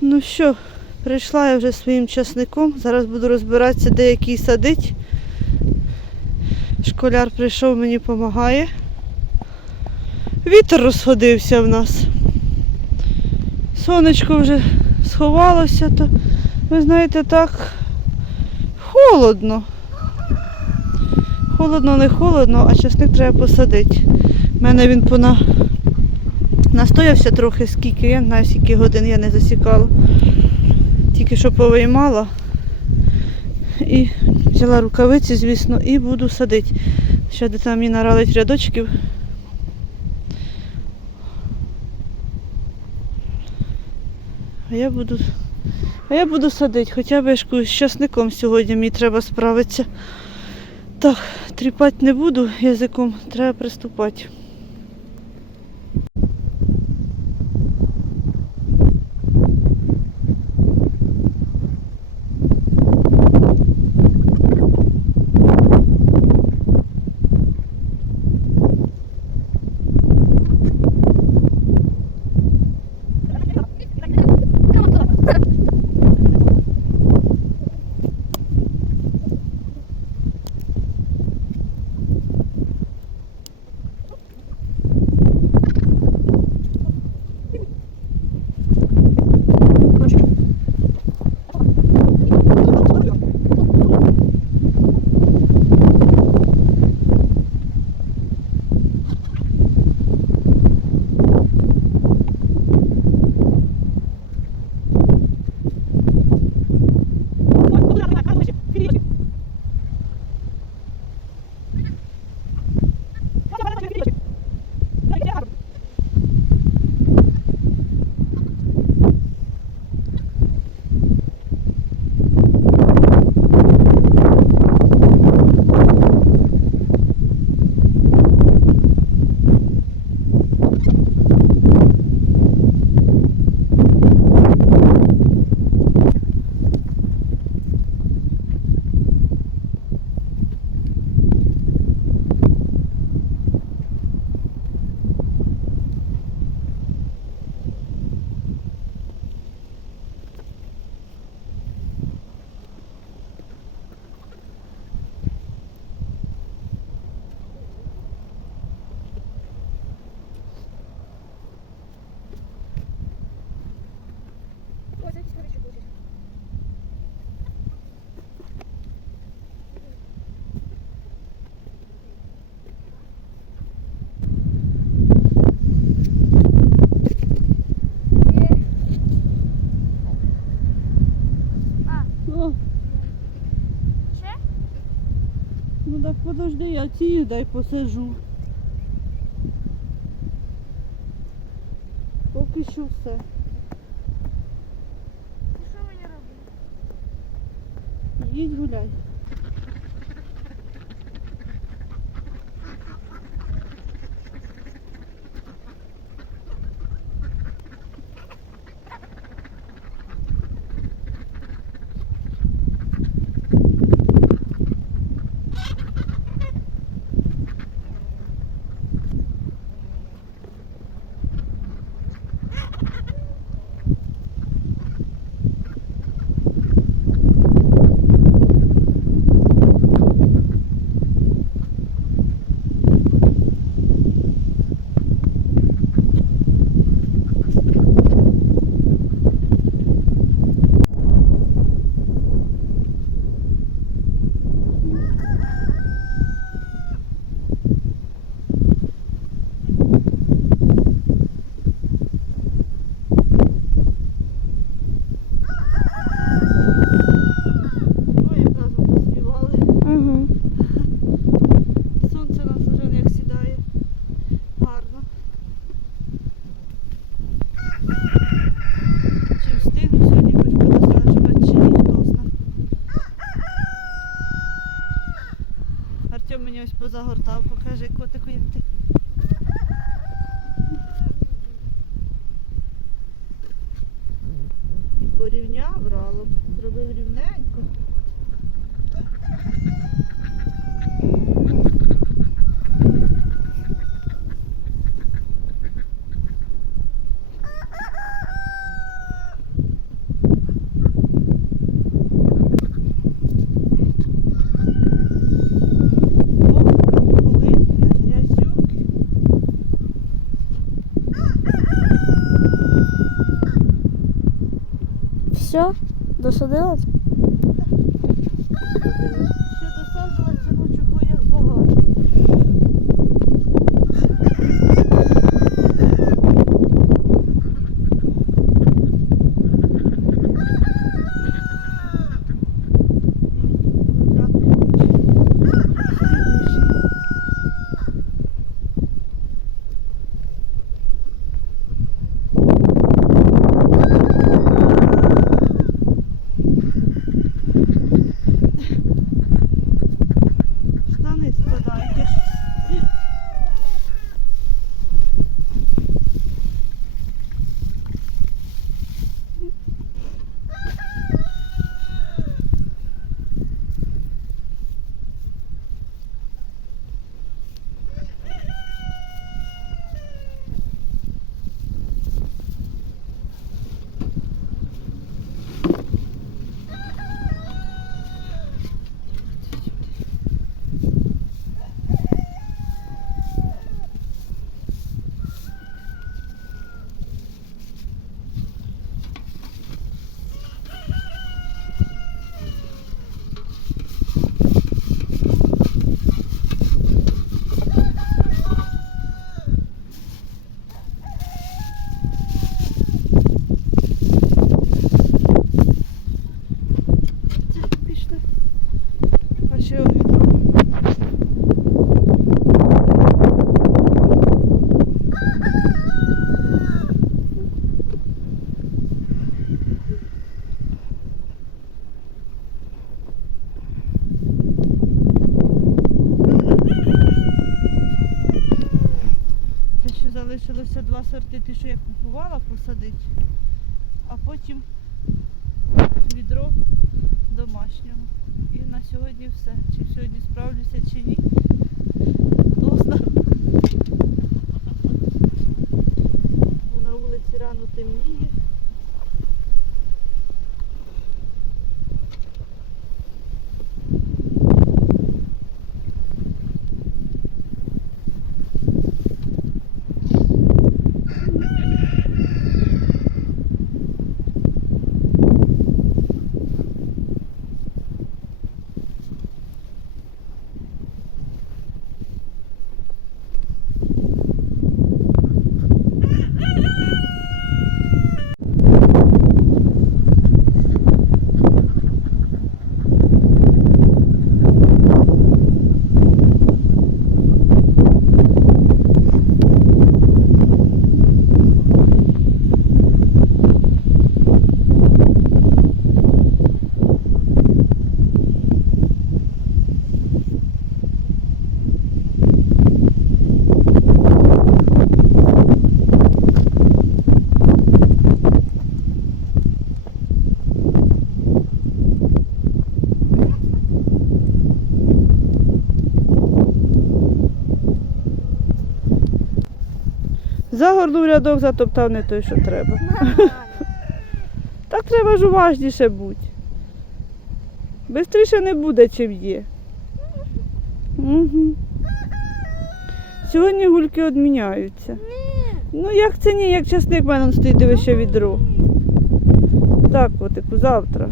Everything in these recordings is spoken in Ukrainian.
Ну що, прийшла я вже своїм часником. Зараз буду розбиратися, де який садить. Школяр прийшов, мені допомагає. Вітер розходився в нас. Сонечко вже сховалося, то ви знаєте, так холодно. Холодно, не холодно, а часник треба посадити. У мене він пона... настоявся трохи, скільки, я не знаю, скільки годин я не засікала. Тільки що повиймала. І взяла рукавиці, звісно, і буду садити. Ще де там мені наралить рядочків. А я буду. А я буду садити, хоча б з часником сьогодні мені треба справитися. Так, тріпати не буду язиком, треба приступати. Подожди, я ці дай посажу. Поки що все. Що мені робити? Їдь гуляй. Ой, якраз заспівали. Угу. Сонце нас вже як сідає. Гарно. Чи встигну сьогодні хоч подосаджувати, чи ні, хто знає. Артем мені ось позагортав, покажи котику, як ти. І порівняв ралом, зробив рівненько. Все? Досадила? Ще досаджуватися ну чого як багато. Штани складайте. Пішли. А ще он відро. Це ще залишилося два сорти, ті, що я купувала, посадити, а потім відро домашнього. І на сьогодні все. Чи сьогодні справлюся, чи ні. то Бо на вулиці рано темніє. Загорнув рядок, затоптав не той, що треба. Так треба ж уважніше бути. Бистріше не буде, чим є. Угу. Сьогодні гульки відміняються. Ну як це ні, як часник в мене стоїть, диви ще відро. Так, котику, завтра.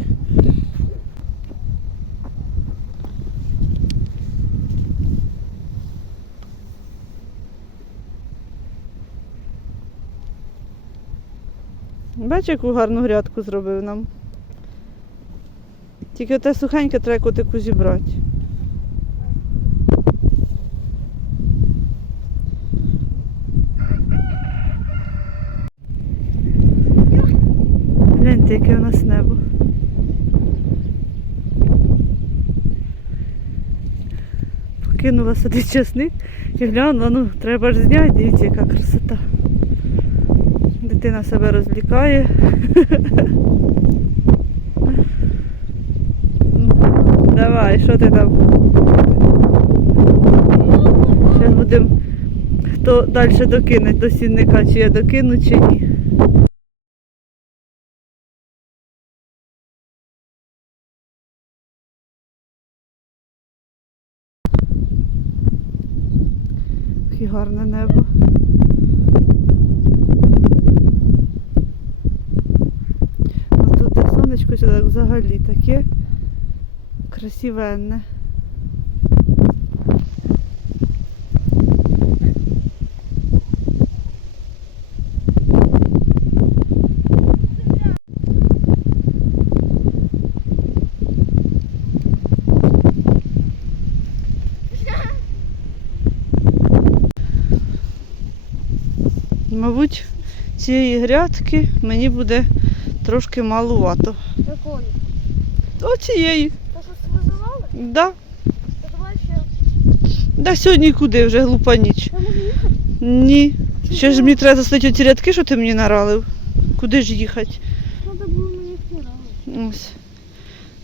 Бач, яку гарну грядку зробив нам. Тільки те сухеньке треба котику зібрати. Гляньте, яке у нас небо. Покинула сюди часник і глянула, ну треба ж зняти, дивіться, яка красота. Дитина себе розлікає. Давай, що ти там? Зараз будемо, хто далі докине до сінника, чи я докину, чи ні. Яке гарне небо. А тут де сонечко Ось так взагалі таке красивенне. Мабуть, цієї грядки мені буде трошки малувато. Оцієї. То, що визивали, Да. то давай ще. Да сьогодні куди вже глупа ніч. Та може їхати? Ні. Ще ж мені треба засадити оці рядки, що ти мені наралив. Куди ж їхати? Треба було мені їх не робити. Ось.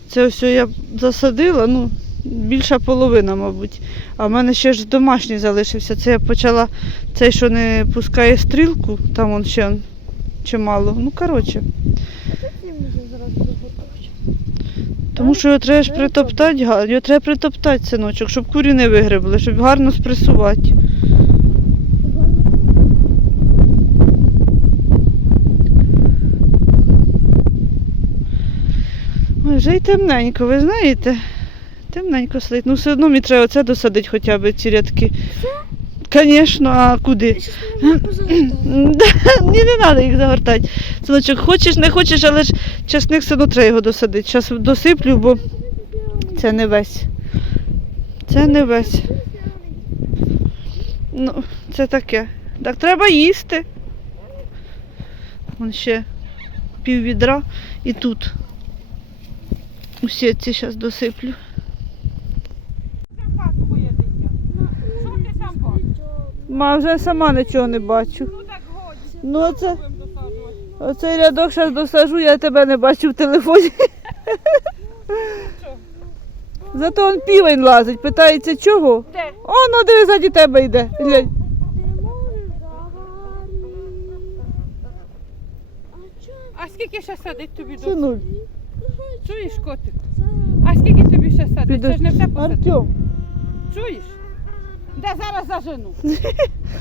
Це ось я засадила, ну, більша половина, мабуть. А в мене ще ж домашній залишився. Це я почала цей, що не пускає стрілку, там он ще чимало. Ну, коротше. А ти цим вже зараз заготовиш? Тому що його треба ж притоптати, його треба притоптати, синочок, щоб курі не вигребли, щоб гарно спресувати. Ой, вже й темненько, ви знаєте? Темненько сидить. Ну все одно мені треба оце досадити хоча б ці рядки. Звісно, а куди? Ні, не треба їх загортати. Синочок, хочеш, не хочеш, але ж часник все одно треба його досадити. Зараз досиплю, бо це не весь. Це не весь. Ну, це таке. Так треба їсти. Вон ще пів відра і тут. Усі ці зараз досиплю. За хату моє дитя. Що ти там бачиш? Ма, вже сама нічого не бачу. Ну так годі. Ну оце, оцей рядок зараз досажу, я тебе не бачу в телефоні. Зато он півень лазить, питається чого. Де? Оно диви ззаді тебе йде. Глянь. А скільки ще садить тобі Це нуль. Чуєш, котик? А скільки тобі ще садить? Це ж не все посадить. Артем, Чуєш? Де зараз зажену?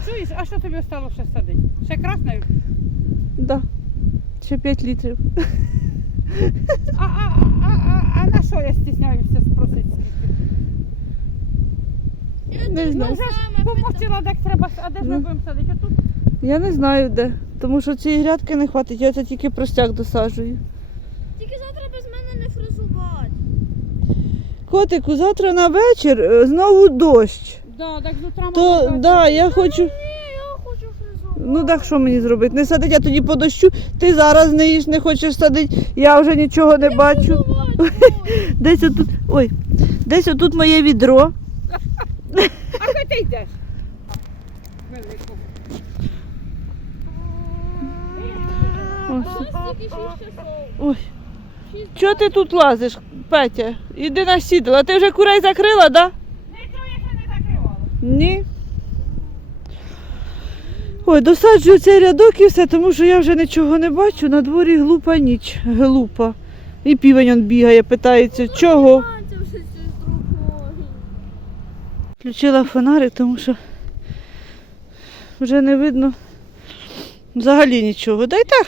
Чуєш, а що тобі остало ще садить? Ще красною? да. Ще 5 літрів. А, а, а, а, а на що я стісняюся спросити скільки? Не Ну знаю. вже ж помочила, де треба, а де ж ми Ну. будемо садити? Отут? Я не знаю де. Тому що цієї грядки не хватить, я це тільки простяк досаджую. Тільки завтра без мене не фрезувати. Котику, завтра на вечір е, знову дощ. Да, так з утра То да, я хочу. Ні, я хочу фрезувати. Ну так що мені зробити? Не садить, а тоді по дощу. Ти зараз не їш, не хочеш садити. Я вже нічого не бачу. Десь отут. Ой, десь отут моє відро. А куди ти йдеш? Велику. Ось. Ось тільки 6 часов. Ой. Чого ти тут лазиш, Петя? Іди на сідало. Ти вже курей закрила, да? Нічого я ще не закривала. Ні. Ой, досаджую цей рядок і все, тому що я вже нічого не бачу. На дворі глупа ніч. Глупа. І півень он бігає, питається, чого? Включила фонарик, тому що вже не видно взагалі нічого. Да й так,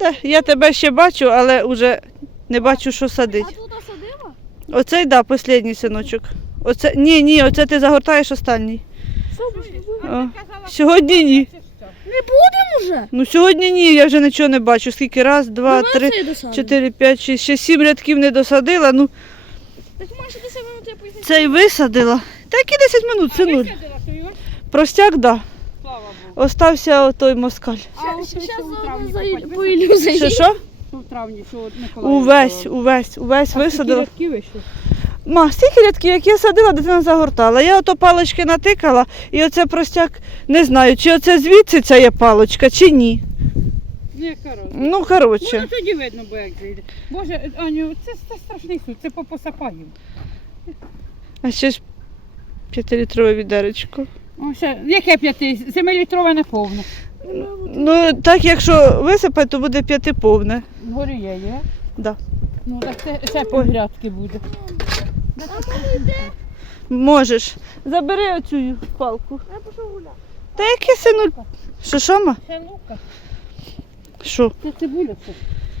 да, я тебе ще бачу, але вже не бачу, що садить. А тут осадила? Оцей, да, останній синочок. Оце, ні, ні, оце ти загортаєш останній. Сьогодні ні. Не будемо вже? Ну сьогодні ні, я вже нічого не бачу. Скільки раз, два, три, чотири, п'ять, шість, ще сім рядків не досадила. Ну, Так майже 10 минут я поїздила. цей висадила. Та які 10 минут, висадила тобі ось? Простяк, да. Слава Богу. Остався той москаль. А Щас ще у травні копать висадила? Що що? Що в травні, що от Миколаїв Увесь, увесь, увесь А скільки висадила. Ма, стільки рядків, як я садила, дитина загортала. Я ото палички натикала, і оце простяк не знаю, чи оце звідси ця є паличка, чи ні. Ні, коротше. Ну, Ну, коротше. ну тоді видно, бо як зійде. Боже, Аню, це, це страшний суд, це попосапаємо. А ще ж п'ятилітрове відеречко. О, ще, яке п'яти? Семилітрове не повне. Ну, так якщо висипати, то буде п'ятиповне. Вгорі є, є? Да. Ну, так це ще погрядки буде. Можеш. Забери оцю палку. Я пішов гуляти. Та яке синуль? Що, що, ма? Це лука. Що? Це цибуля все.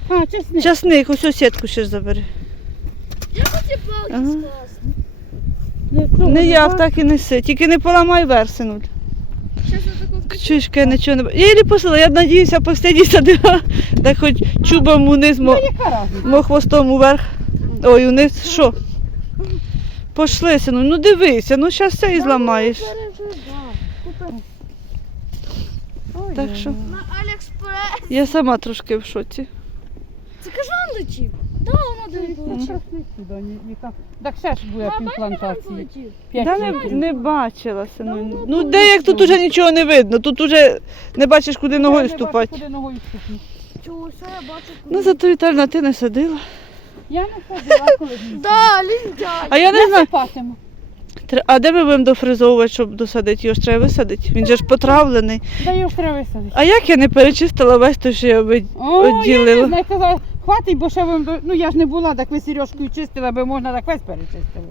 А, чесник. Часник, ось ось сітку ще ж забери. Я хотів палки Ага. скласти. Нічого Не як, бачиш? так і неси. Тільки не поламай версинуль. Щас я таку. Чуєшка, я нічого не бачу. Я її посила, я надіюся, постійно садила, так хоч чубом униз, мо, Ну, яка разниця? мо хвостом уверх. Ой, униз, що? Пошли, сину, ну дивися, ну зараз все і зламаєш. Так що? На Аліекспрес. Я сама трошки в шоці. Це кажан летів. Да, воно де Ну, полетів. Так ще ж буде бачиш, полетів. П'ять Та не, років. не бачила, сину. Ну де як тут уже нічого не видно, тут уже не бачиш, куди Я ногою бачу, ступати. Куди ногою ступити. Чого, все, я бачу. Ну зато Вітальна, ти не садила. Я не ходила, а коли ж? Да, ліндяй. А я не знаю. Тр- А де ми будемо дофризовувати, щоб досадити? Його ж треба висадити. Він же ж потравлений. Да його треба висадити. А як я не перечистила весь той, що я ви- О, я не знаю, казала, хватить, бо ще вам, ну я ж не була, так ви Сережкою чистили, аби можна так весь перечистили.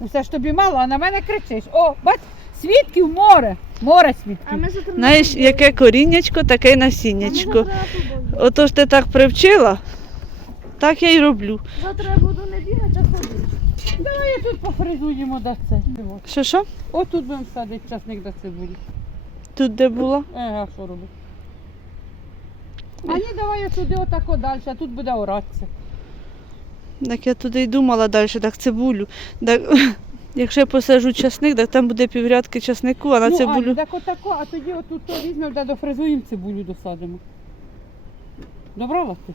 Усе ж тобі мало, а на мене кричиш. О, бач, свідків море, море А свідків. ми завтра Знаєш, яке коріннячко, таке й насіннячко. Отож ти так привчила, так я й роблю. Завтра я буду не бігати, а ходити. Давай я тут пофризуємо до це. Що що? От тут будемо садити часник до цибулі. Тут де була? Е, а що робити? А ні, давай я туди отако далі, а тут буде оратися. Так я туди й думала далі, так цибулю. Так, якщо я посаджу часник, так там буде піврядки часнику, а на ну, цибулю. Аню, так отако, а тоді отут то візьмемо та дофризуємо цибулю досадимо. Добрала ти?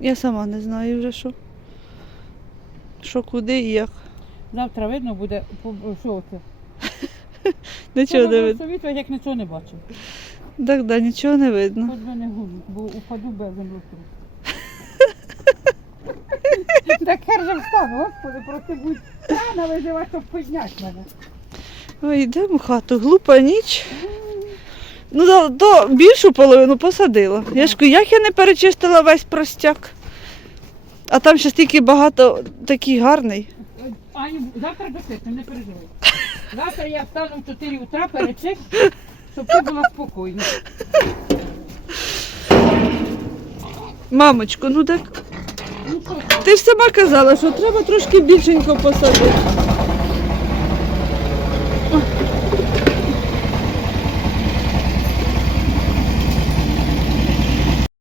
Я сама не знаю вже що. Що куди і як. Завтра видно буде, що це. Нічого не видно. Совітувати, як нічого не бачив. Так, да, нічого не видно. Хоч би не губи, бо упаду без землетрусу. Так же встану, господи, просто будь рано визивати, щоб підняти мене. Ой, йдемо в хату. Глупа ніч. Ну, то, то більшу половину посадила. Я ж кажу, як я не перечистила весь простяк. А там ще стільки багато такий гарний. Аню, завтра до не переживай. Завтра я встану в 4 утра, перечищу, щоб ти була спокійна. Мамочко, ну так Ну що ти ж сама казала, що треба трошки більшенько посадити.